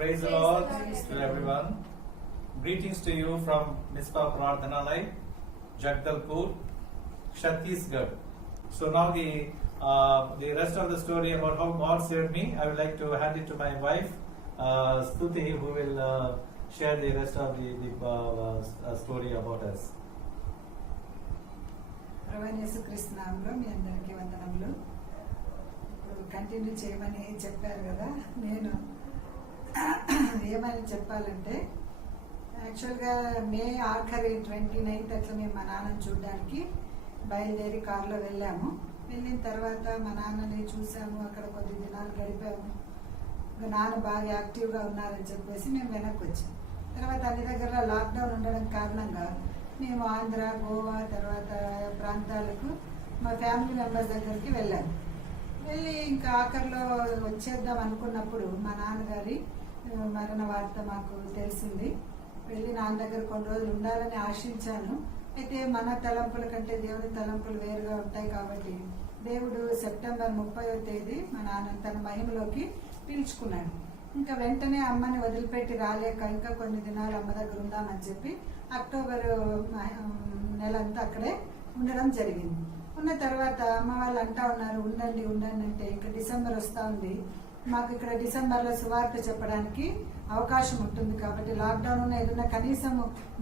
Praise the Lord to everyone. Greetings to you from Mizpah Prarthnalay, Jagdalpur, Chattisgarh. So now the rest of the story about how God saved me, I would like to hand it to my wife, Stuthi, who will share the rest of the story about us. యేసుక్రీస్తు నామములో మీ అందరికీ వందనములు. ఇప్పుడు continue చేయమని చెప్పారు కదా, నేను ఏమని చెప్పాలంటే యాక్చువల్గా మే ఆఖరి 29th అట్లా మేము మా నాన్నని చూడడానికి బయలుదేరి కారులో వెళ్ళాము. వెళ్ళిన తర్వాత మా నాన్నని చూసాము, అక్కడ కొద్ది దినాలు గడిపాము. నాన్న బాగా యాక్టివ్గా ఉన్నారని చెప్పేసి మేము వెనక్కి వచ్చాము. తర్వాత అన్ని దగ్గర లాక్డౌన్ ఉండడం కారణంగా మేము ఆంధ్ర, గోవా తర్వాత ప్రాంతాలకు మా ఫ్యామిలీ మెంబర్స్ దగ్గరికి వెళ్ళాము. వెళ్ళి ఇంకా ఆఖరిలో వచ్చేద్దాం అనుకున్నప్పుడు మా నాన్నగారి మరణ వార్త మాకు తెలిసింది. వెళ్ళి నాన్న దగ్గర కొన్ని రోజులు ఉండాలని ఆశించాను. అయితే మన తలంపుల కంటే దేవుని తలంపులు వేరుగా ఉంటాయి కాబట్టి దేవుడు సెప్టెంబర్ 30వ తేదీ మా నాన్న తన మహిమలోకి పిలుచుకున్నాడు. ఇంకా వెంటనే అమ్మని వదిలిపెట్టి రాలేక ఇంకా కొన్ని దినాలు అమ్మ దగ్గర ఉందామని చెప్పి అక్టోబర్ నెలంతా అక్కడే ఉండడం జరిగింది. ఉన్న తర్వాత అమ్మ వాళ్ళు అంటా ఉన్నారు, ఉండండి ఉండండి అంటే ఇంకా డిసెంబర్ వస్తూ ఉంది, మాకు ఇక్కడ డిసెంబర్లో సువార్త చెప్పడానికి అవకాశం ఉంటుంది కాబట్టి లాక్డౌన్ ఉన్న ఏదన్నా కనీసం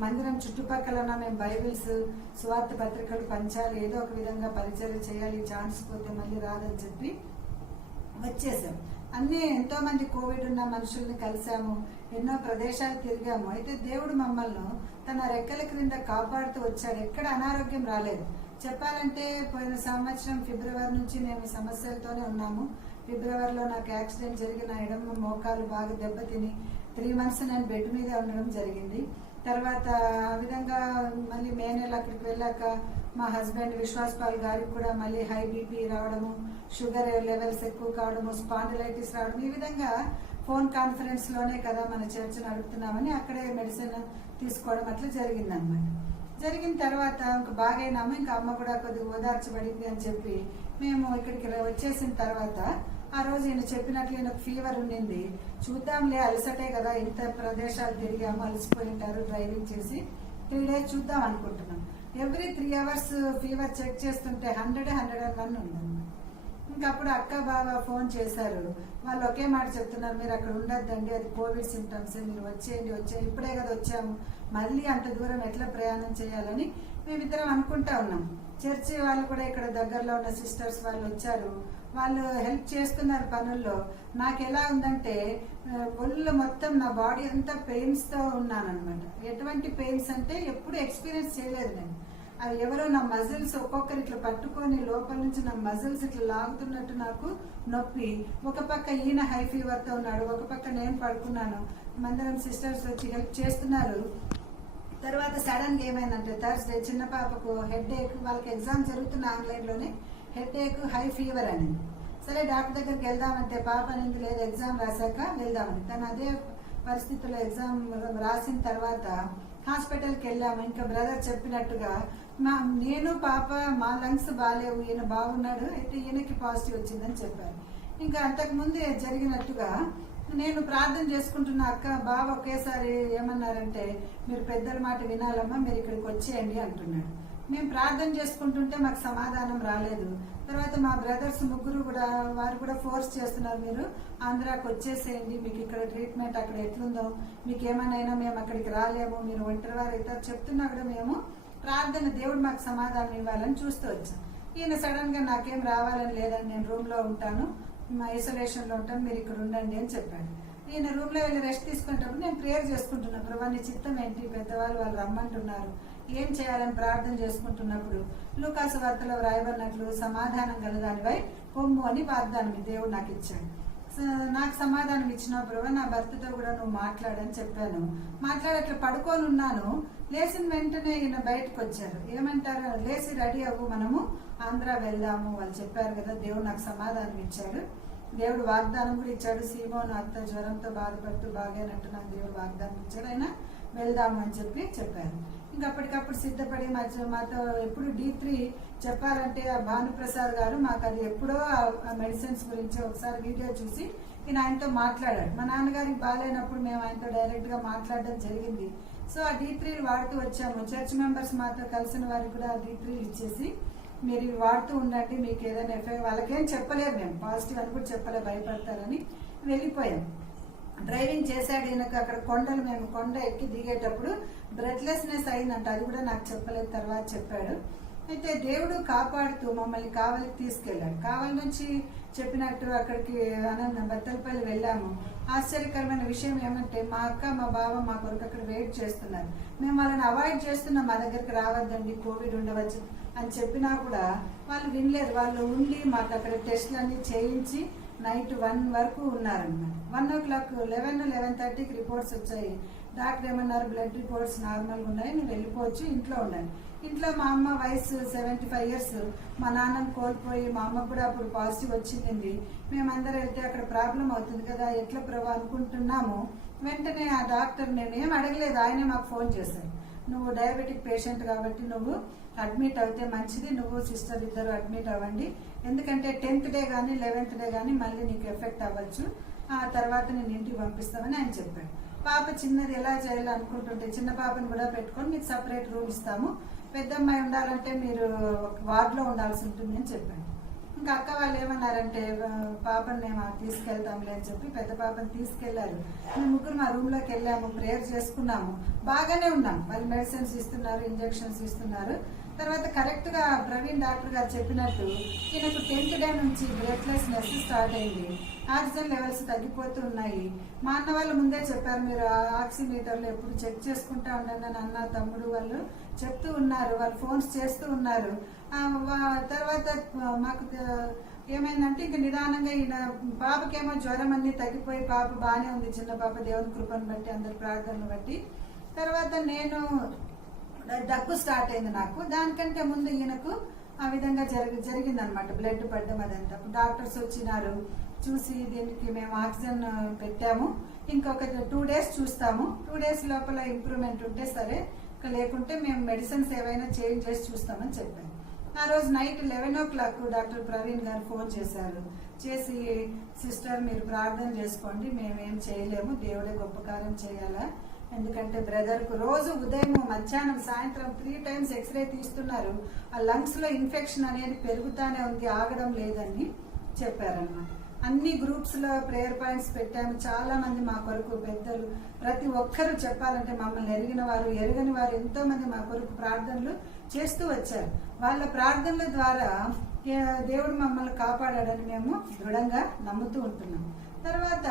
మందిరం చుట్టుపక్కల మేము బైబిల్స్, సువార్త పత్రికలు పంచాలి, ఏదో ఒక విధంగా పరిచయం చేయాలి, ఛాన్స్ పోతే మళ్ళీ రాదని చెప్పి వచ్చేసాం. అన్నీ ఎంతో మంది కోవిడ్ ఉన్న మనుషుల్ని కలిసాము, ఎన్నో ప్రదేశాలు తిరిగాము. అయితే దేవుడు మమ్మల్ని తన రెక్కల క్రింద కాపాడుతూ వచ్చాడు. ఎక్కడ అనారోగ్యం రాలేదు. చెప్పాలంటే పోయిన సంవత్సరం ఫిబ్రవరి నుంచి మేము సమస్యలతోనే ఉన్నాము. ఫిబ్రవరిలో నాకు యాక్సిడెంట్ జరిగిన ఎడమ మోకాలు బాగా దెబ్బతిని 3 months నేను బెడ్ మీదే ఉండడం జరిగింది. తర్వాత ఆ విధంగా మళ్ళీ మే నెల అక్కడికి వెళ్ళాక మా హస్బెండ్ BroVisvasPaul గారికి కూడా మళ్ళీ హై బీపీ రావడము, షుగర్ లెవెల్స్ ఎక్కువ కావడము, స్పాండిలైటిస్ రావడం, ఈ విధంగా ఫోన్ కాన్ఫరెన్స్ లోనే కదా మన చర్చ్ నడుపుతున్నామని అక్కడే మెడిసిన్ తీసుకోవడం అట్లా జరిగిందనమాట. జరిగిన తర్వాత ఇంకా బాగైనాము. ఇంకా అమ్మ కూడా కొద్దిగా ఓదార్చబడింది అని చెప్పి మేము ఇక్కడికి వచ్చేసిన తర్వాత ఆ రోజు ఈయన చెప్పినట్లు ఈయనకు ఫీవర్ ఉండింది. చూద్దాంలే, అలసటే కదా, ఇంత ప్రదేశాలు తిరిగాము, అలసిపోయి ఉంటారు డ్రైవింగ్ చేసి, 3 days చూద్దాం అనుకుంటున్నాం. ఎవ్రీ 3 hours ఫీవర్ చెక్ చేస్తుంటే 100-101 ఉందన్నమాట. ఇంకప్పుడు అక్క బావ ఫోన్ చేశారు. వాళ్ళు ఒకే మాట చెప్తున్నారు, మీరు అక్కడ ఉండొద్దండి, అది కోవిడ్ సింటమ్స్, మీరు వచ్చేయండి, ఇప్పుడే కదా వచ్చాము, మళ్ళీ అంత దూరం ఎట్లా ప్రయాణం చేయాలని మేమిద్దరం అనుకుంటా ఉన్నాం. చర్చి వాళ్ళు కూడా ఇక్కడ దగ్గరలో ఉన్న సిస్టర్స్ వాళ్ళు వచ్చారు, వాళ్ళు హెల్ప్ చేస్తున్నారు పనుల్లో. నాకు ఎలా ఉందంటే ఒళ్ళు మొత్తం నా బాడీ అంతా పెయిన్స్ తో ఉన్నాను అనమాట. ఎటువంటి పెయిన్స్ అంటే ఎప్పుడు ఎక్స్పీరియన్స్ చేయలేదు నేను. అది ఎవరో నా మజిల్స్ ఒక్కొక్కరు ఇట్లా పట్టుకొని లోపల నుంచి నా మజిల్స్ ఇట్లా లాగుతున్నట్టు నాకు నొప్పి. ఒక పక్క ఈయన హై ఫీవర్ తో ఉన్నాడు, ఒక పక్క నేను పడుకున్నాను. మందరం సిస్టర్స్ వచ్చి హెల్ప్ చేస్తున్నారు. తర్వాత సడన్ గా ఏమైందంటే థర్స్డే చిన్న పాపకు హెడ్ ఏక్, వాళ్ళకి ఎగ్జామ్ జరుగుతున్న ఆన్లైన్ లోనే, హెడ్ ఏక్, హై ఫీవర్ అని. సరే డాక్టర్ దగ్గరికి వెళ్దామంటే పాప అనేది లేదు, ఎగ్జామ్ రాశాక వెళ్దామని. తను అదే పరిస్థితుల్లో ఎగ్జామ్ రాసిన తర్వాత హాస్పిటల్కి వెళ్ళాము. ఇంకా బ్రదర్ చెప్పినట్టుగా నేను పాప మా లంగ్స్ బాగాలేవు, ఈయన బాగున్నాడు, అయితే ఈయనకి పాజిటివ్ వచ్చిందని చెప్పారు. ఇంకా అంతకుముందు జరిగినట్టుగా నేను ప్రార్థన చేసుకుంటున్న అక్క బావ ఒకేసారి ఏమన్నారంటే, మీరు పెద్దల మాట వినాలమ్మా, మీరు ఇక్కడికి వచ్చేయండి అంటున్నాడు. మేము ప్రార్థన చేసుకుంటుంటే మాకు సమాధానం రాలేదు. తర్వాత మా బ్రదర్స్ ముగ్గురు కూడా వారు కూడా ఫోర్స్ చేస్తున్నారు, మీరు ఆంధ్రాకి వచ్చేసేయండి, మీకు ఇక్కడ ట్రీట్మెంట్ అక్కడ ఎట్లుందో, మీకు ఏమన్నా మేము అక్కడికి రాలేము, మీరు ఒంటరి వారు అయితే చెప్తున్నా కూడా మేము ప్రార్థన దేవుడు మాకు సమాధానం ఇవ్వాలని చూస్తూ వచ్చాం. ఈయన సడన్ గా నాకేం రావాలని లేదని, నేను రూమ్ లో ఉంటాను, మా ఐసోలేషన్ లో ఉంటాను, మీరు ఇక్కడ ఉండండి అని చెప్పాడు. ఈయన రూమ్ లో వెళ్ళి రెస్ట్ తీసుకునేటప్పుడు నేను ప్రేయర్ చేసుకుంటున్నాను, ప్రభా నీ చిత్తం ఏంటి, పెద్దవాళ్ళు వాళ్ళు రమ్మంటున్నారు, ఏం చేయాలని ప్రార్థన చేసుకుంటున్నప్పుడు లూకాసు వార్తలో వ్రాయబడినట్లు సమాధానం గలదానిపై పొమ్ము అని వాగ్దానం దేవుడు నాకు ఇచ్చాడు. నాకు సమాధానం ఇచ్చినప్పుడు నా భర్తతో కూడా నువ్వు మాట్లాడని చెప్పాను. మాట్లాడట్లా పడుకొని ఉన్నాను. లేచిన వెంటనే ఈయన బయటకు వచ్చారు. ఏమంటారు, లేచి రెడీ అవ్వు, మనము ఆంధ్ర వెళ్దాము. వాళ్ళు చెప్పారు కదా, దేవుడు నాకు సమాధానం ఇచ్చాడు, దేవుడు వాగ్దానం కూడా ఇచ్చాడు. సీమోను అత్త జ్వరంతో బాధపడుతూ బాగైనట్టు నాకు దేవుడు వాగ్దానం ఇచ్చాడు, అయినా వెళ్దాము అని చెప్పారు. ఇంకా అప్పటికప్పుడు సిద్ధపడి మాతో ఎప్పుడు D3 చెప్పాలంటే ఆ భానుప్రసాద్ గారు మాకు అది ఎప్పుడో ఆ మెడిసిన్స్ గురించి ఒకసారి వీడియో చూసి ఈయన ఆయనతో మాట్లాడాడు. మా నాన్నగారికి బాగాలేనప్పుడు మేము ఆయనతో డైరెక్ట్గా మాట్లాడడం జరిగింది. సో ఆ D3 వాడుతూ వచ్చాము. చర్చ్ మెంబర్స్ మాతో కలిసిన వారికి కూడా ఆ D3 ఇచ్చేసి మీరు ఇవి వాడుతూ ఉండండి, మీకు ఏదైనా ఎఫెక్ట్, వాళ్ళకేం చెప్పలేదు, మేము పాజిటివ్ అని కూడా చెప్పలే, భయపడతారని వెళ్ళిపోయాం. డ్రైవింగ్ చేశాడు ఈయనకు. అక్కడ కొండలు, మేము కొండ ఎక్కి దిగేటప్పుడు బ్రెత్లెస్నెస్ అయిందంట, అది కూడా నాకు చెప్పలేదు, తర్వాత చెప్పాడు. అయితే దేవుడు కాపాడుతూ మమ్మల్ని కావలికి తీసుకెళ్ళాడు. కావలి నుంచి చెప్పినట్టు అక్కడికి బత్తలపల్లి వెళ్ళాము. ఆశ్చర్యకరమైన విషయం ఏమంటే మా అక్క మా బావ మా కొరకు అక్కడ వెయిట్ చేస్తున్నారు. మేము వాళ్ళని అవాయిడ్ చేస్తున్నాం, మా దగ్గరికి రావద్దండి, కోవిడ్ ఉండవచ్చు అని చెప్పినా కూడా వాళ్ళు వినలేదు. వాళ్ళు ఉండి మాకు అక్కడ టెస్టులన్నీ చేయించి నైట్ 1 వరకు ఉన్నారన్నమాట. 1 o'clock 11:30కి రిపోర్ట్స్ వచ్చాయి. డాక్టర్ ఏమన్నారు, బ్లడ్ రిపోర్ట్స్ నార్మల్గా ఉన్నాయి, నువ్వు వెళ్ళిపోవచ్చు, ఇంట్లో ఉండాలి. ఇంట్లో మా అమ్మ వయసు 75 years, మా నాన్నని కోల్పోయి మా అమ్మకు కూడా అప్పుడు పాజిటివ్ వచ్చింది. మేమందరం వెళ్తే అక్కడ ప్రాబ్లం అవుతుంది కదా, ఎట్లా ప్రభు అనుకుంటున్నాము. వెంటనే ఆ డాక్టర్, నేనేం అడగలేదు, ఆయనే మాకు ఫోన్ చేశాడు. నువ్వు డయాబెటిక్ పేషెంట్ కాబట్టి నువ్వు అడ్మిట్ అయితే మంచిది, నువ్వు సిస్టర్ ఇద్దరు అడ్మిట్ అవ్వండి, ఎందుకంటే 10th day కానీ 11th day కానీ మళ్ళీ నీకు ఎఫెక్ట్ అవ్వచ్చు, ఆ తర్వాత నేను ఇంటికి పంపిస్తామని ఆయన చెప్పాడు. పాప చిన్నది ఎలా చేయాలనుకుంటుంటే చిన్న పాపను కూడా పెట్టుకొని మీకు సపరేట్ రూమ్ ఇస్తాము, పెద్ద అమ్మాయి ఉండాలంటే మీరు వార్డులో ఉండాల్సి ఉంటుంది అని చెప్పాను. ఇంకా అక్క వాళ్ళు ఏమన్నారంటే పాపని మేము తీసుకెళ్తాంలే అని చెప్పి పెద్ద పాపని తీసుకెళ్లారు. మేము ముగ్గురు మా రూమ్ లోకి వెళ్ళాము, ప్రేయర్ చేసుకున్నాము, బాగానే ఉన్నాం. వాళ్ళు మెడిసిన్స్ ఇస్తున్నారు, ఇంజెక్షన్స్ ఇస్తున్నారు. తర్వాత కరెక్ట్ గా ప్రవీణ్ డాక్టర్ గారు చెప్పినట్టు ఈయనకు 10th day నుంచి బ్రెత్లెస్నెస్ స్టార్ట్ అయింది, ఆక్సిజన్ లెవెల్స్ తగ్గిపోతూ ఉన్నాయి. మా అన్న వాళ్ళు ముందే చెప్పారు, మీరు ఆక్సిమీటర్లు ఎప్పుడు చెక్ చేసుకుంటా ఉండండి అని అన్న తమ్ముడు వాళ్ళు చెప్తూ ఉన్నారు, వాళ్ళు ఫోన్స్ చేస్తూ ఉన్నారు. తర్వాత మాకు ఏమైందంటే ఇంక నిదానంగా ఈయన పాపకేమో జ్వరం అన్ని తగ్గిపోయి పాప బాగానే ఉంది, చిన్న పాప, దేవుని కృపను బట్టి అందరి ప్రార్థనను బట్టి. తర్వాత నేను దగ్గు స్టార్ట్ అయింది నాకు. దానికంటే ముందు ఈయనకు ఆ విధంగా జరిగిందనమాట, బ్లడ్ పడ్డం అదంతా. డాక్టర్స్ వచ్చినారు, చూసి దీనికి మేము ఆక్సిజన్ పెట్టాము, ఇంకొక 2 days చూస్తాము, 2 days లోపల ఇంప్రూవ్మెంట్ ఉంటే సరే, లేకుంటే మేము మెడిసిన్స్ ఏవైనా చేంజ్ చేసి చూస్తామని చెప్పాను. ఆ రోజు నైట్ 11 o'clock డాక్టర్ ప్రవీణ్ గారు ఫోన్ చేశారు. చేసి సిస్టర్ మీరు ప్రార్థన చేసుకోండి, మేమేం చేయలేము, దేవుడే గొప్ప కార్యం చేయాలా, ఎందుకంటే బ్రదర్ కు రోజు ఉదయం మధ్యాహ్నం సాయంత్రం 3 times ఎక్స్రే తీస్తున్నారు, ఆ లంగ్స్ లో ఇన్ఫెక్షన్ అనేది పెరుగుతానే ఉంది, ఆగడం లేదని చెప్పారన్నమాట. అన్ని గ్రూప్స్ లో ప్రేయర్ పాయింట్స్ పెట్టాము. చాలా మంది మా కొరకు పెద్దలు, ప్రతి ఒక్కరు చెప్పాలంటే మమ్మల్ని ఎరిగిన వారు ఎరగని వారు ఎంతో మంది మా కొరకు ప్రార్థనలు చేస్తూ వచ్చారు. వాళ్ళ ప్రార్థనల ద్వారా దేవుడు మమ్మల్ని కాపాడాడని మేము దృఢంగా నమ్ముతూ ఉంటున్నాం. తర్వాత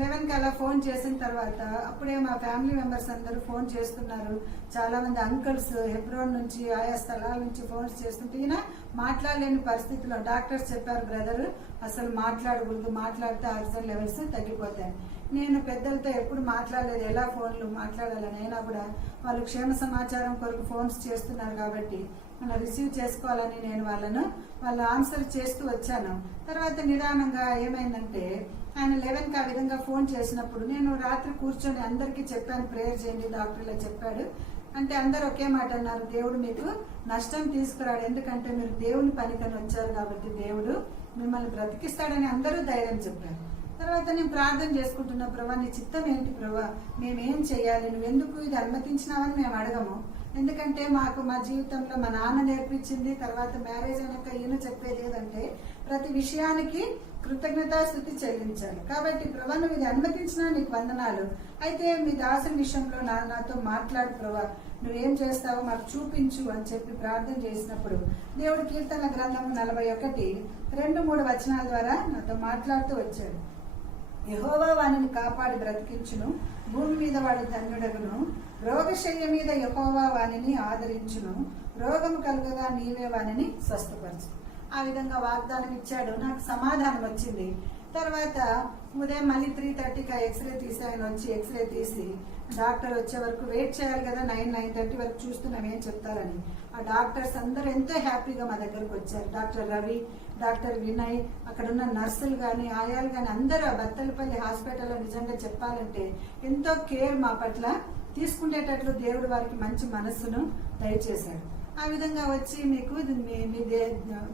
11కి అలా ఫోన్ చేసిన తర్వాత అప్పుడే మా ఫ్యామిలీ మెంబర్స్ అందరూ ఫోన్ చేస్తున్నారు. చాలా మంది అంకుల్స్ హెబ్రోన్ నుంచి, ఆయా స్థలాల నుంచి ఫోన్స్ చేస్తుంటే ఈయన మాట్లాడలేని పరిస్థితిలో డాక్టర్స్ చెప్పారు, బ్రదర్ అసలు మాట్లాడకూడదు, మాట్లాడితే ఆక్సిజన్ లెవెల్స్ తగ్గిపోతాయి. నేను పెద్దలతో ఎప్పుడు మాట్లాడలేదు, ఎలా ఫోన్లు మాట్లాడాలని. అయినా కూడా వాళ్ళు క్షేమ సమాచారం కొరకు ఫోన్స్ చేస్తున్నారు కాబట్టి మనం రిసీవ్ చేసుకోవాలని నేను వాళ్ళ ఆన్సర్ చేస్తూ వచ్చాను. తర్వాత నిదానంగా ఏమైందంటే ఆయన 11కి ఆ విధంగా ఫోన్ చేసినప్పుడు నేను రాత్రి కూర్చొని అందరికీ చెప్పాను, ప్రేయర్ చేయండి, డాక్టర్ ఇలా చెప్పాడు అంటే అందరు ఒకే మాట అన్నారు, దేవుడు మీకు నష్టం తీసుకురాడు, ఎందుకంటే మీరు దేవుని పనికని వచ్చారు కాబట్టి దేవుడు మిమ్మల్ని బ్రతికిస్తాడని అందరూ ధైర్యం చెప్పారు. తర్వాత నేను ప్రార్థన చేసుకుంటున్నా, ప్రభా నీ చిత్తం ఏంటి ప్రభా, మేమేం చేయాలి, నువ్వు ఎందుకు ఇది అనుమతించినావని మేము అడగము, ఎందుకంటే మాకు మా జీవితంలో మా నాన్న నేర్పించింది. తర్వాత మ్యారేజ్ అయినాక ఈయన చెప్పేది ఏదంటే ప్రతి విషయానికి కృతజ్ఞతాస్తుతి చెల్లించాలి. కాబట్టి ప్రభా నువ్వు ఇది అనుమతించినా నీకు వందనాలు, అయితే మీ దాసుని విషయంలో నాతో మాట్లాడు ప్రభా, నువ్వేం చేస్తావో మాకు చూపించు అని చెప్పి ప్రార్థన చేసినప్పుడు దేవుడు కీర్తన గ్రంథము 41:2-3 వచనాల ద్వారా నాతో మాట్లాడుతూ వచ్చాడు. యెహోవా వానిని కాపాడి బ్రతికించును, భూమి మీద వాడు ధన్యుడగును, రోగశయ్య మీద యెహోవా వానిని ఆదరించును, రోగము కలుగగా నీవే వానిని స్వస్థపరచు. ఆ విధంగా వాగ్దానం ఇచ్చాడు. నాకు సమాధానం వచ్చింది. తర్వాత ఉదయం మళ్ళీ 3:30కి ఎక్స్రే తీసి ఆయన వచ్చి ఎక్స్రే తీసి డాక్టర్ వచ్చే వరకు వెయిట్ చేయాలి కదా, 9-9:30 వరకు చూస్తున్నాం ఏం చెప్తారని. ఆ డాక్టర్స్ అందరూ ఎంతో హ్యాపీగా మా దగ్గరకు వచ్చారు. డాక్టర్ రవి, డాక్టర్ వినయ్, అక్కడ ఉన్న నర్సులు కానీ ఆయాలు కానీ అందరూ బత్తలపల్లి హాస్పిటల్లో నిజంగా చెప్పాలంటే ఎంతో కేర్ మా పట్ల తీసుకునేటట్లు దేవుడు వారికి మంచి మనస్సును దయచేశాడు. ఆ విధంగా వచ్చి మీకు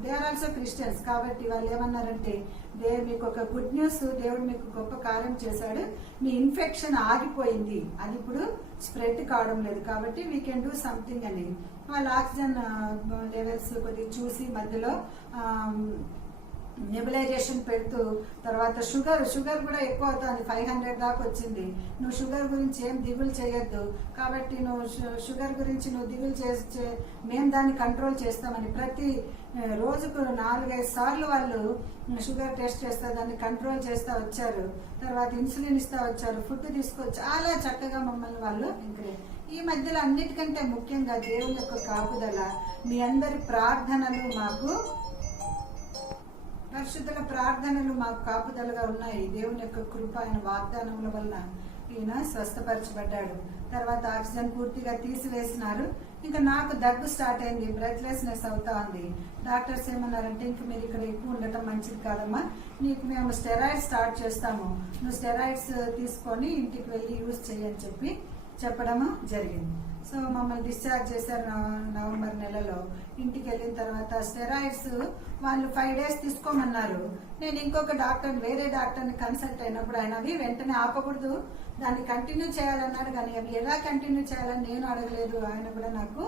దే ఆర్ ఆల్సో క్రిస్టియన్స్ కాబట్టి వాళ్ళు ఏమన్నారంటే మీకు ఒక గుడ్ న్యూస్, దేవుడు మీకు గొప్ప కార్యం చేశాడు, మీ ఇన్ఫెక్షన్ ఆగిపోయింది, అది ఇప్పుడు స్ప్రెడ్ కావడం లేదు, కాబట్టి వీ కెన్ డూ సంథింగ్ అని వాళ్ళు ఆక్సిజన్ లెవెల్స్ కొద్దిగా చూసి మధ్యలో నెబులైజేషన్ పెడుతూ తర్వాత షుగర్ కూడా ఎక్కువ అవుతుంది, 500 దాకా వచ్చింది. నువ్వు షుగర్ గురించి ఏం దిగులు చేయొద్దు, కాబట్టి నువ్వు షుగర్ గురించి నువ్వు దిగులు చేస్తే మేము దాన్ని కంట్రోల్ చేస్తామని ప్రతి రోజుకు 4-5 సార్లు వాళ్ళు షుగర్ టెస్ట్ చేస్తా దాన్ని కంట్రోల్ చేస్తా వచ్చారు. తర్వాత ఇన్సులిన్ ఇస్తా వచ్చారు, ఫుడ్ తీసుకొచ్చి చాలా చక్కగా మమ్మల్ని వాళ్ళు ఎంకరేజ్. ఈ మధ్యలో అన్నిటికంటే ముఖ్యంగా దేవుని యొక్క కాపుదల, మీ అందరి ప్రార్థనలు మాకు పరిశుద్ధుల ప్రార్థనలు మాకు కాపుదలుగా ఉన్నాయి. దేవుని యొక్క కృప ఆయన వాగ్దానముల వల్ల ఈయన స్వస్థపరచబడ్డాడు. తర్వాత ఆక్సిజన్ పూర్తిగా తీసివేసినారు. ఇంకా నాకు దగ్గు స్టార్ట్ అయింది, బ్రెత్లెస్నెస్ అవుతా ఉంది. డాక్టర్స్ ఏమన్నారంటే ఇంక మీరు ఇక్కడ ఎక్కువ ఉండటం మంచిది కాదమ్మా, నీకు మేము స్టెరాయిడ్స్ స్టార్ట్ చేస్తాము, నువ్వు స్టెరాయిడ్స్ తీసుకొని ఇంటికి వెళ్ళి యూజ్ చేయని చెప్పి చెప్పడము జరిగింది. సో మమ్మల్ని డిశ్చార్జ్ చేశారు నవంబర్ నెలలో. ఇంటికి వెళ్ళిన తర్వాత స్టెరాయిడ్స్ వాళ్ళు 5 days తీసుకోమన్నారు. నేను ఇంకొక వేరే డాక్టర్ని కన్సల్ట్ అయినప్పుడు ఆయన అవి వెంటనే ఆపకూడదు, దాన్ని కంటిన్యూ చేయాలన్నాడు, కానీ అవి ఎలా కంటిన్యూ చేయాలని నేను అడగలేదు, ఆయన కూడా నాకు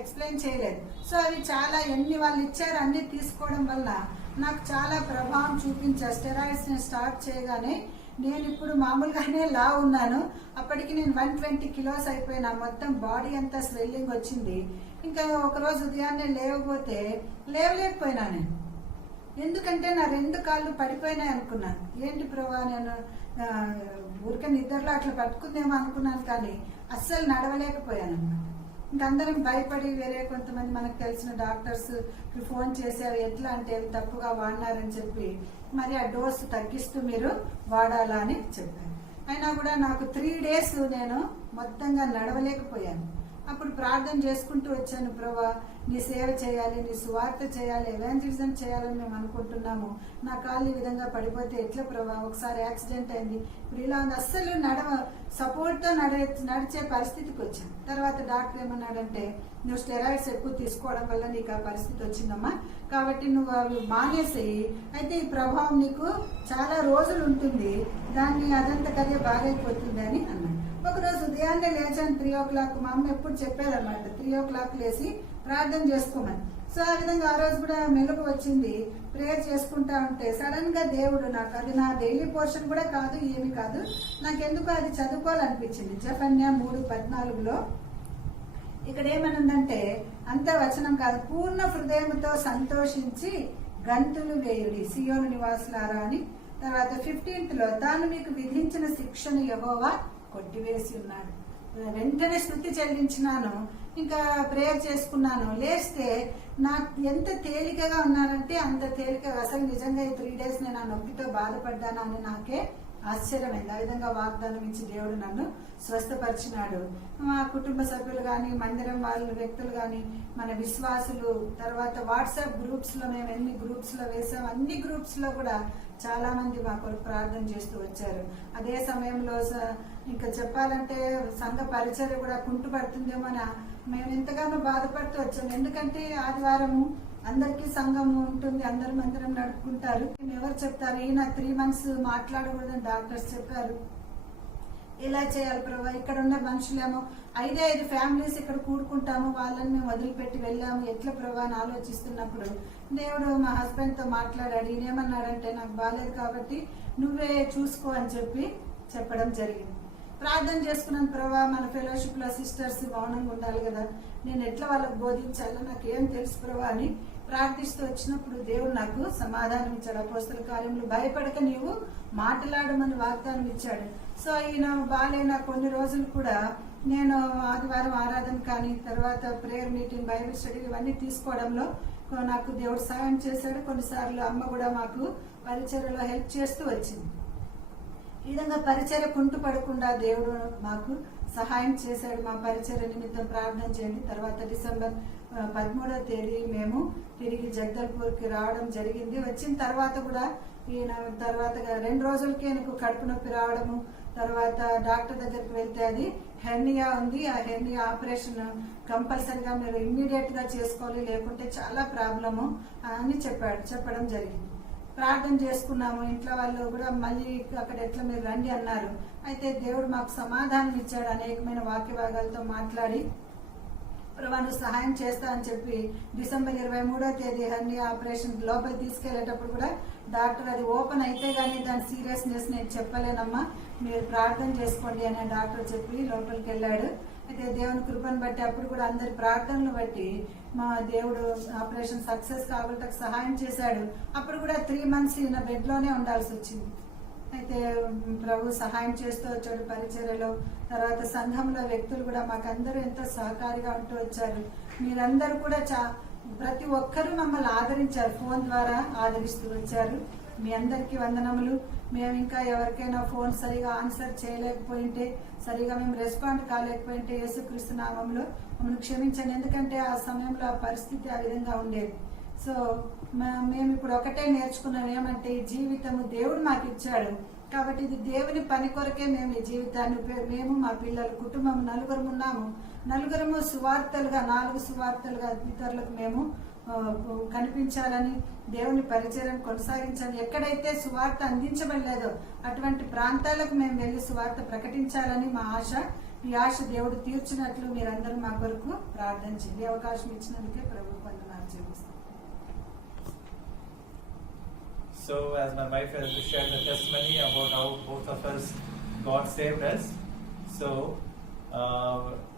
ఎక్స్ప్లెయిన్ చేయలేదు. సో అవి చాలా ఎన్ని వాళ్ళు ఇచ్చారు అన్ని తీసుకోవడం వల్ల నాకు చాలా ప్రభావం చూపించారు. స్టెరాయిడ్స్ నేను స్టార్ట్ చేయగానే నేను ఇప్పుడు మామూలుగానే లా ఉన్నాను, అప్పటికి నేను 120 kilos అయిపోయినా, మొత్తం బాడీ అంతా స్వెల్లింగ్ వచ్చింది. ఇంకా ఒకరోజు ఉదయాన్నే లేవలేకపోయినా నేను, ఎందుకంటే నా 2 కాళ్ళు పడిపోయినాయి అనుకున్నాను. ఏంటి ప్రభా, నేను ఊరికే నిద్రలో అట్లా పట్టుకుందేమో అనుకున్నాను, కానీ అస్సలు నడవలేకపోయాను అన్నమాట. ఇంకా అందరం భయపడి వేరే కొంతమంది మనకు తెలిసిన డాక్టర్స్ కి ఫోన్ చేశారు, ఎట్లా అంటే తప్పుగా వాడినారని చెప్పి మరి ఆ డోసు తగ్గిస్తూ మీరు వాడాలా అని చెప్పారు. అయినా కూడా నాకు 3 days నేను మొత్తంగా నడవలేకపోయాను. అప్పుడు ప్రార్థన చేసుకుంటూ వచ్చాను, ప్రభా నీ సేవ చేయాలి, నీ సువార్త చేయాలి, ఎవాంజలిజం చేయాలని మేము అనుకుంటున్నాము, నా కాళ్ళు ఈ విధంగా పడిపోతే ఎట్లా ప్రభా, ఒకసారి యాక్సిడెంట్ అయింది, ఇప్పుడు ఇలా ఉంది, అస్సలు సపోర్ట్తో నడిచే పరిస్థితికి వచ్చాను. తర్వాత డాక్టర్ ఏమన్నాడంటే నువ్వు స్టెరాయిడ్స్ ఎక్కువ తీసుకోవడం వల్ల నీకు ఆ పరిస్థితి వచ్చిందమ్మా, కాబట్టి నువ్వు అవి మానేసేయి, అయితే ఈ ప్రభావం నీకు చాలా రోజులు ఉంటుంది, దాన్ని అదంతా కదే బాగైపోతుంది అని అన్నాడు. ఒకరోజు ఉదయాన్నే లేచాను 3 o'clock. మా అమ్మ ఎప్పుడు చెప్పేదన్నమాట 3 o'clock లేసి ప్రార్థన చేసుకోమని. సో ఆ విధంగా ఆ రోజు కూడా మెలుగు వచ్చింది, ప్రేయర్ చేసుకుంటా ఉంటే సడన్ గా దేవుడు నాకు, అది నా డైలీ పోర్షన్ కూడా కాదు, ఏమి కాదు, నాకెందుకో అది చదువుకోవాలనిపించింది. జెఫన్యా 3:14లో ఇక్కడ ఏమనుందంటే, అంత వచనం కాదు, పూర్ణ హృదయంతో సంతోషించి గంతులు వేయుడి సియోను నివాసులారా అని. తర్వాత 15th లో తాను మీకు విధించిన శిక్షను యెహోవా కొట్టివేసి ఉన్నాడు. వెంటనే స్తుతి చెల్లించినాను, ఇంకా ప్రేయర్ చేసుకున్నాను. లేస్తే నాకు ఎంత తేలికగా ఉన్నానంటే అంత తేలికగా, అసలు నిజంగా ఈ 3 days నేను ఆ నొప్పితో బాధపడ్డానా అని నాకే ఆశ్చర్యమైంది. ఆ విధంగా వాగ్దానం ఇచ్చి దేవుడు నన్ను స్వస్థపరిచినాడు. మా కుటుంబ సభ్యులు కానీ, మందిరం వాళ్ళ వ్యక్తులు కానీ, మన విశ్వాసులు, తర్వాత వాట్సాప్ గ్రూప్స్ లో మేము ఎన్ని గ్రూప్స్ లో వేసాం, అన్ని గ్రూప్స్ లో కూడా చాలా మంది మా కొరకు ప్రార్థన చేస్తూ వచ్చారు. అదే సమయంలో ఇంకా చెప్పాలంటే సంఘ పరిచర్య కూడా కుంటుపడుతుందేమో అని మేము ఎంతగానో బాధపడుతూ వచ్చాము. ఎందుకంటే ఆదివారము అందరికీ సంఘం ఉంటుంది, అందరు మందిరం నడుపుకుంటారు. ఎవరు చెప్తారు, ఈయన 3 months మాట్లాడకూడదని డాక్టర్స్ చెప్పారు, ఎలా చేయాలి ప్రభా, ఇక్కడ ఉన్న మనుషులేమో 5 ఫ్యామిలీస్ ఇక్కడ కూడుకుంటాము, వాళ్ళని మేము వదిలిపెట్టి వెళ్ళాము, ఎట్లా ప్రభా అని ఆలోచిస్తున్నప్పుడు దేవుడు మా హస్బెండ్ తో మాట్లాడాడు. ఈయన ఏమన్నాడంటే, నాకు బాగాలేదు కాబట్టి నువ్వే చూసుకో అని చెప్పడం జరిగింది. ప్రార్థన చేసుకున్నాను, ప్రభా మన ఫెలోషిప్ లో సిస్టర్స్ మౌనంగా ఉండాలి కదా, నేను ఎట్లా వాళ్ళకు బోధించాలో నాకు ఏం తెలుసు ప్రభా అని ప్రార్థిస్తూ వచ్చినప్పుడు దేవుడు నాకు సమాధానం ఇచ్చాడు. అపోస్తల కార్యములు భయపడక నీవు మాట్లాడమని వాగ్దానం ఇచ్చాడు. సో ఈయన బాగాలేన కొన్ని రోజులు కూడా నేను ఆదివారం ఆరాధన కానీ, తర్వాత ప్రేయర్ మీటింగ్, బైబిల్ స్టడీ ఇవన్నీ తీసుకోవడంలో నాకు దేవుడు సహాయం చేశాడు. కొన్నిసార్లు అమ్మ కూడా మాకు పరిచర్యలో హెల్ప్ చేస్తూ వచ్చింది. ఈ విధంగా పరిచర్య కుంటు పడకుండా దేవుడు మాకు సహాయం చేశాడు. మా పరిచర్య నిమిత్తం ప్రార్థన చేయండి. తర్వాత డిసెంబర్ 13వ తేదీ మేము తిరిగి జగదల్పూర్కి రావడం జరిగింది. వచ్చిన తర్వాత కూడా ఈయన తర్వాత 2 రోజులకి నాకు కడుపు నొప్పి రావడము, తర్వాత డాక్టర్ దగ్గరికి వెళ్తే అది హెర్నియా ఉంది, ఆ హెర్నియా ఆపరేషన్ కంపల్సరిగా మీరు ఇమ్మీడియట్ గా చేసుకోవాలి, లేకుంటే చాలా ప్రాబ్లము అని చెప్పడం జరిగింది. ప్రార్థన చేసుకున్నాము. ఇంట్లో వాళ్ళు కూడా మళ్ళీ అక్కడ ఎట్లా మీరు రండి అన్నారు. అయితే దేవుడు మాకు సమాధానం ఇచ్చాడు. అనేకమైన వాక్య భాగాలతో మాట్లాడి ప్రభాను సహాయం చేస్తా అని చెప్పి డిసెంబర్ 23వ తేదీ హెర్నియా ఆపరేషన్ లోపలి తీసుకెళ్లేటప్పుడు కూడా డాక్టర్ అది ఓపెన్ అయితే గానీ దాని సీరియస్నెస్ నేను చెప్పలేనమ్మా, మీరు ప్రార్థన చేసుకోండి అని డాక్టర్ చెప్పి లోపలికి వెళ్ళాడు. అయితే దేవుని కృపను బట్టి అప్పుడు కూడా అందరి ప్రార్థనలు బట్టి మా దేవుడు ఆపరేషన్ సక్సెస్ కావడానికి సహాయం చేశాడు. అప్పుడు కూడా 3 months ఈయన బెడ్ లోనే ఉండాల్సి వచ్చింది. అయితే ప్రభు సహాయం చేస్తూ వచ్చాడు పరిచర్యలో. తర్వాత సంఘంలో వ్యక్తులు కూడా మాకందరూ ఎంతో సహకారిగా ఉంటూ వచ్చారు. మీరందరూ కూడా ప్రతి ఒక్కరూ మమ్మల్ని ఆదరించారు, ఫోన్ ద్వారా ఆదరిస్తూ వచ్చారు. మీ అందరికీ వందనములు. మేము ఇంకా ఎవరికైనా ఫోన్ సరిగా ఆన్సర్ చేయలేకపోయింటే, సరిగా మేము రెస్పాండ్ కాలేకపోయింటే యేసుక్రీస్తు నామములో మమ్మల్ని క్షమించండి. ఎందుకంటే ఆ సమయంలో ఆ పరిస్థితి ఆ విధంగా ఉండేది. సో మేము ఇప్పుడు ఒకటే నేర్చుకున్నాం, ఏమంటే ఈ జీవితము దేవుడు మాకు ఇచ్చాడు కాబట్టి ఇది దేవుని పని కొరకే మేము ఈ జీవితాన్ని మేము మా పిల్లలు కుటుంబం 4 ఉన్నాము. 4 సువార్తలుగా 4 సువార్తలుగా ఇతరులకు మేము కనిపించాలని, దేవుని పరిచయం కొనసాగించాలని, ఎక్కడైతే సువార్త అందించబడలేదో అటువంటి ప్రాంతాలకు మేము వెళ్ళి సువార్త ప్రకటించాలని మా ఆశ. ఈ ఆశ దేవుడు తీర్చినట్లు మీరందరూ మా కొరకు ప్రార్థన చేయండి. అవకాశం ఇచ్చినందుకే ప్రభు వందనాలు చెల్లిస్తాం. So, as my wife has shared the testimony about how both of us, God saved us. So,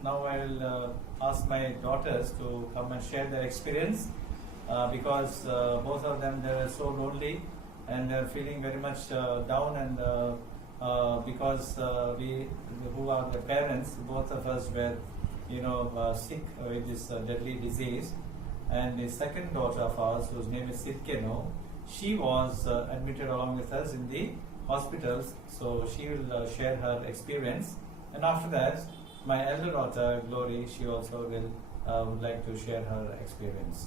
now I will ask my daughters to come and share their experience because both of them, they were so lonely and they are feeling very much down, and because we who are the parents, both of us were sick with this deadly disease. And the second daughter of ours, whose name is Sidkenu, she was admitted along with us in the hospitals, so she will share her experience. And after that, my elder daughter Glory, she also will would like to share her experience.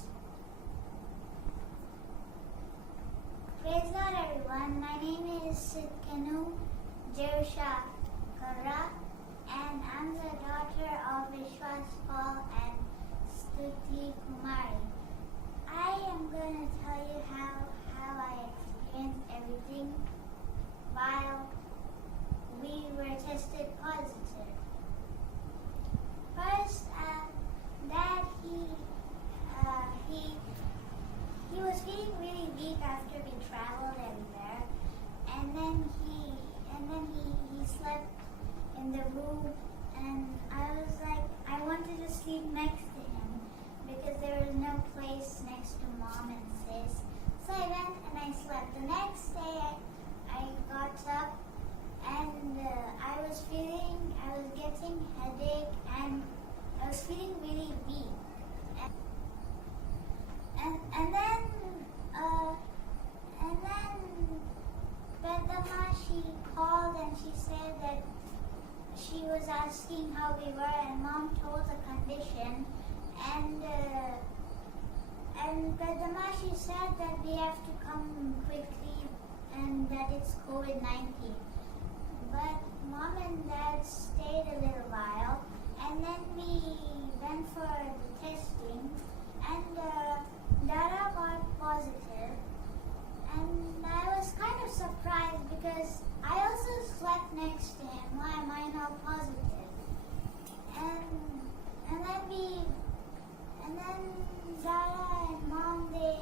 Praise God, everyone. My name is Sidkenu, Jerusha-PART-2, and I'm the daughter of BroVisvasPaul and Stuthi. I am going to tell you how I experienced everything while we were tested positive. First, Dad, he was feeling really weak after we traveled everywhere, and then he slept in the room, and I was like, I wanted to sleep next to him because there was no place next to Mom and Sis. So I went and I slept. The next day I got up and I was getting headache and I was feeling really weak. And then Vedama, she called and she said that she was asking how we were, and Mom told the condition, and Vedama, she said that we have to come quickly and that it's COVID-19. But Mom and Dad stayed a little while, and then we went for the testing, and Dada got positive, and I was kind of surprised because I also slept next to him. Why am I not positive? And then Dada and Mom, they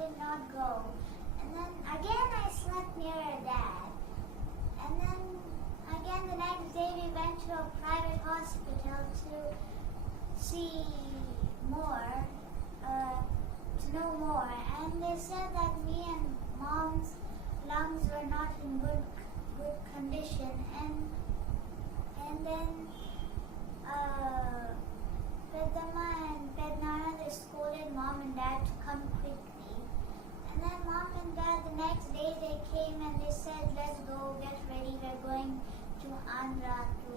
did not go. And then again I slept near Dad. And then again the next day we went to a private hospital to see more, to know more. And they said that me and Mom's lungs were not in good condition. And then Vedama and Vednana, they scolded Mom and Dad to come quickly. And then Mom and Dad, the next day they came and they said, let's go, get ready, we're going to Andhra to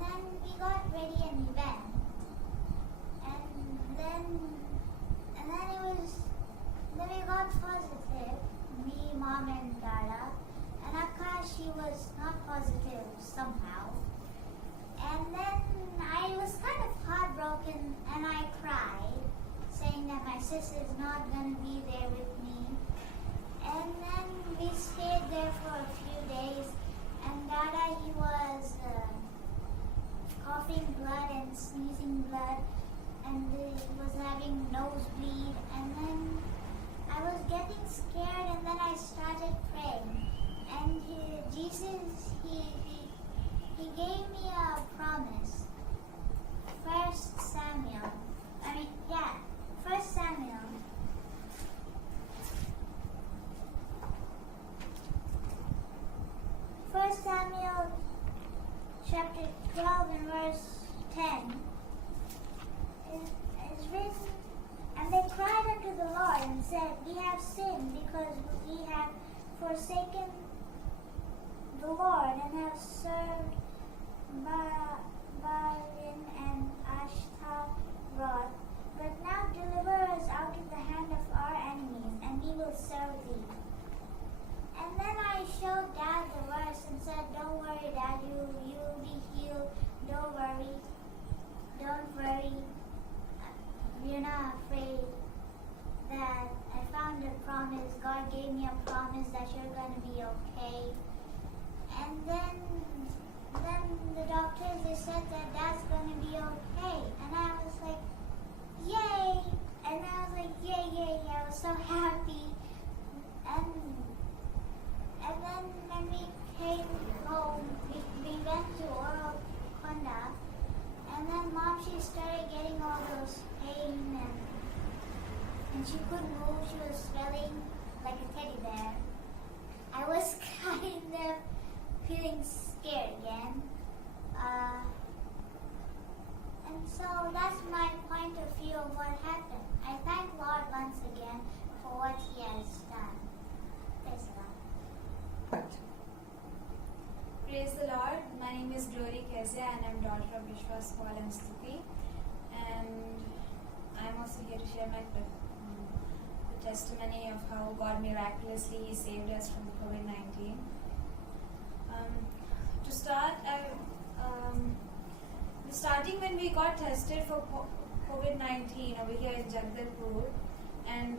then we got ready and we went. Then we got positive, me, Mom and Dada. And Akka, she was not positive somehow. And then I was kind of heartbroken and I cried, saying that my sister is not going to be there with me. And then we stayed there for a few days, and Dada, he was coughing blood and sneezing blood, and he was having nosebleed. And then I was getting scared, and then I started praying. And Jesus, he gave me a promise. 1 Samuel. Chapter 12 and verse 10 is written, and they cried unto the Lord and said, We have sinned because we have forsaken the Lord and have served Baalim and Ashtaroth. But now deliver us out of the hand of our enemies, and we will serve thee. And then I showed Dad the verse and said, Don't worry, Dad, you'll be healed. Don't worry. We're not afraid. That I found a promise. God gave me a promise that you're going to be okay. And then the doctors, they said that Dad's going to be okay. And I was like, yay! And I was like, yay. I was so happy. And then when we came home, we went to Orokonda, and then Mom, she started getting all those pain, and she couldn't move. She was swelling like a teddy bear. I was kind of feeling scared again. And so that's my point of view of what happened. I thank Lord once again for what He has done. Praise the Lord. Praise the Lord. My name is GloryKezia and I'm daughter of BroVisvasPaul and Stuthi. And I'm also here to share my the testimony of how God miraculously saved us from COVID-19. To start, starting when we got tested for COVID-19 over here in Jagdalpur, and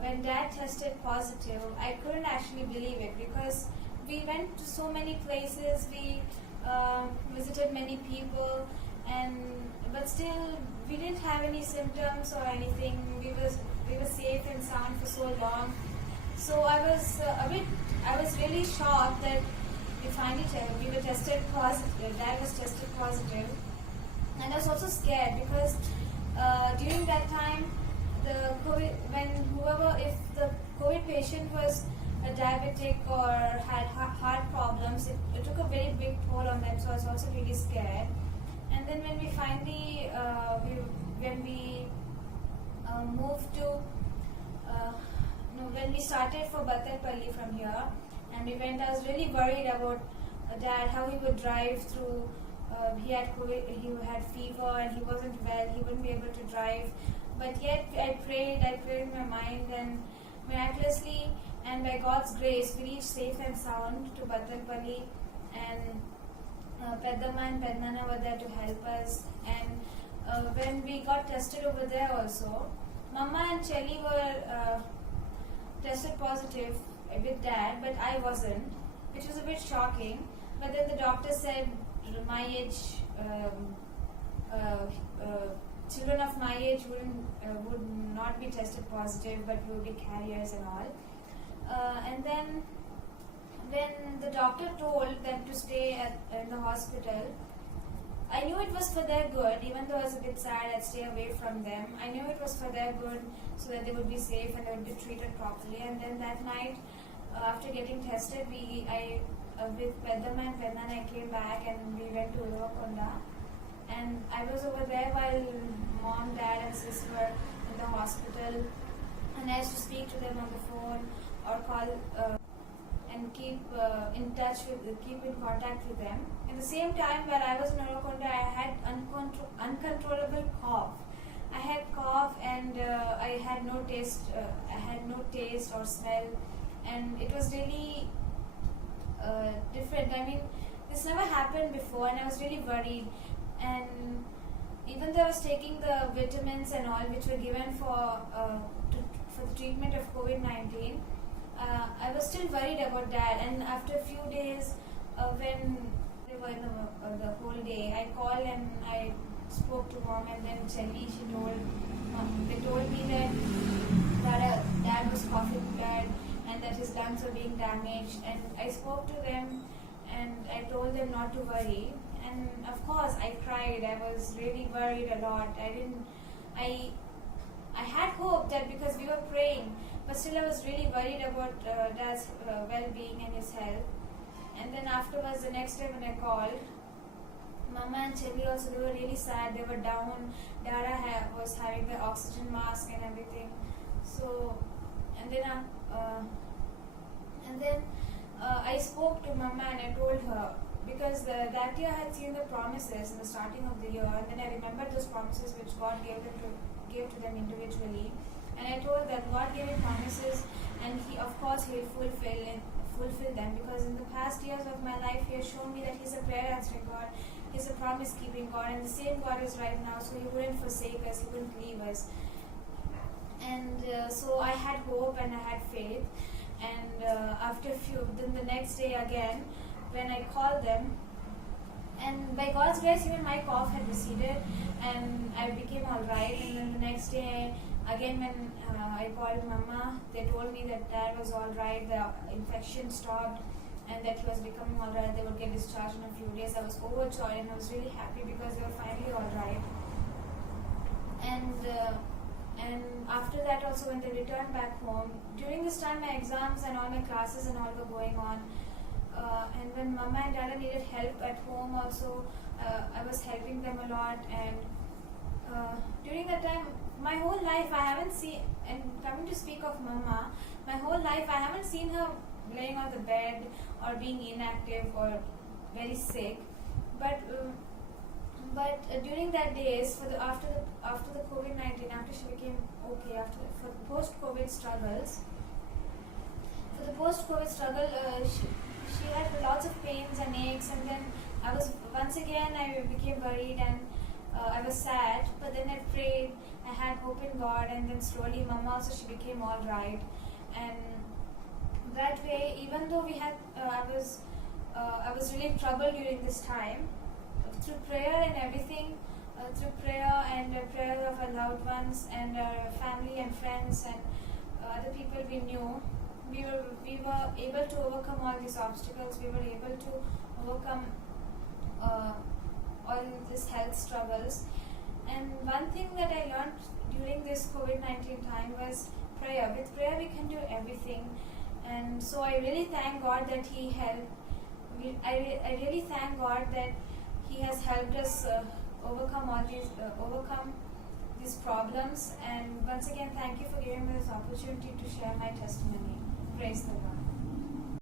when Dad tested positive, I couldn't actually believe it because we went to so many places, we visited many people, but still we didn't have any symptoms or anything. We were safe and sound for so long. So I was really shocked that we were tested positive. Dad was tested positive, and I was also scared because during that time, if the COVID patient was a diabetic or had heart problems, it took a very big toll on them. So I was also really scared. And then when we finally moved to when we started for Bhattarpalli from here, and we went, I was really worried about Dad, how he would drive through. He had COVID, he had fever, and he wasn't well. He wouldn't be able to drive. But yet I prayed in my mind, and miraculously and by God's grace, we reached safe and sound to Bhattarpalli, and Peddamma and Pednana were there to help us. And when we got tested over there also, Mama and Chelly were tested positive with Dad, but I wasn't, which was a bit shocking. But then the doctor said my age, children of my age would not be tested positive, but would be carriers and all. And then when the doctor told them to stay in the hospital, I knew it was for their good. Even though I was a bit sad, I'd stay away from them. I knew it was for their good, so that they would be safe and they would be treated properly. And then that night, after getting tested, with Peddamma and Pednana, I came back and we went to Orokonda. And I was over there while Mom, Dad and Sis were in the hospital. And I used to speak to them on the phone or call and keep in contact with them. At the same time, when I was in Urukonda, I had uncontrollable cough. I had cough and I had no taste. I had no taste or smell, and it was really different. I mean, this never happened before, and I was really worried. And even though I was taking the vitamins and all which were given for the treatment of COVID-19, I was still worried about that. And after a few days, when they were in the whole day, I called and I spoke to mom, and then Chelly, they told me that dad was coughing bad and that his lungs were being damaged. And I spoke to them and I told them not to worry. And of course, I cried. I was really worried a lot. I had hope that because we were praying, but still I was really worried about Dad's well-being and his health. And then afterwards, the next day when I called, Mama and Chelly also, they were really sad. They were down. Dada was having the oxygen mask and everything. So, and then I spoke to Mama and I told her, because that year I had seen the promises in the starting of the year, and then I remembered those promises which God gave to them individually. And I told that God gave me promises, and He, of course, He will fulfill them, because in the past years of my life, He has shown me that He's a prayer answering God, He's a promise keeping God, and the same God is right now, so He wouldn't forsake us, He wouldn't leave us. And so I had hope and I had faith. And then the next day again, when I called them, and by God's grace, even my cough had receded and I became alright. And then the next day, again when I called Mama, they told me that Dad was alright, the infection stopped, and that he was becoming alright. They would get discharged in a few days. I was overjoyed and I was really happy because they were finally alright. And after that also, when they returned back home, during this time my exams and all my classes and all were going on. And when Mama and Dada needed help at home also, I was helping them a lot. And during that time, my whole life I haven't seen, and coming to speak of Mama, my whole life I haven't seen her laying on the bed or being inactive or very sick. But during that days, after the COVID-19, after she became okay, for the post-COVID struggles, she had lots of pains and aches, and then I became worried and I was sad, but then I prayed, I had hope in God, and then slowly Mama also, she became all right. And that way, even though I was really in trouble during this time, through prayer and everything, through prayer and prayer of our loved ones and our family and friends and other people we knew, we were able to overcome all these obstacles. We were able to overcome all these health struggles. And one thing that I learned during this COVID-19 time was prayer. With prayer we can do everything. And so I really thank God that He helped. I really thank God that He has helped us overcome these problems. And once again, thank you for giving me this opportunity to share my testimony. Praise the Lord.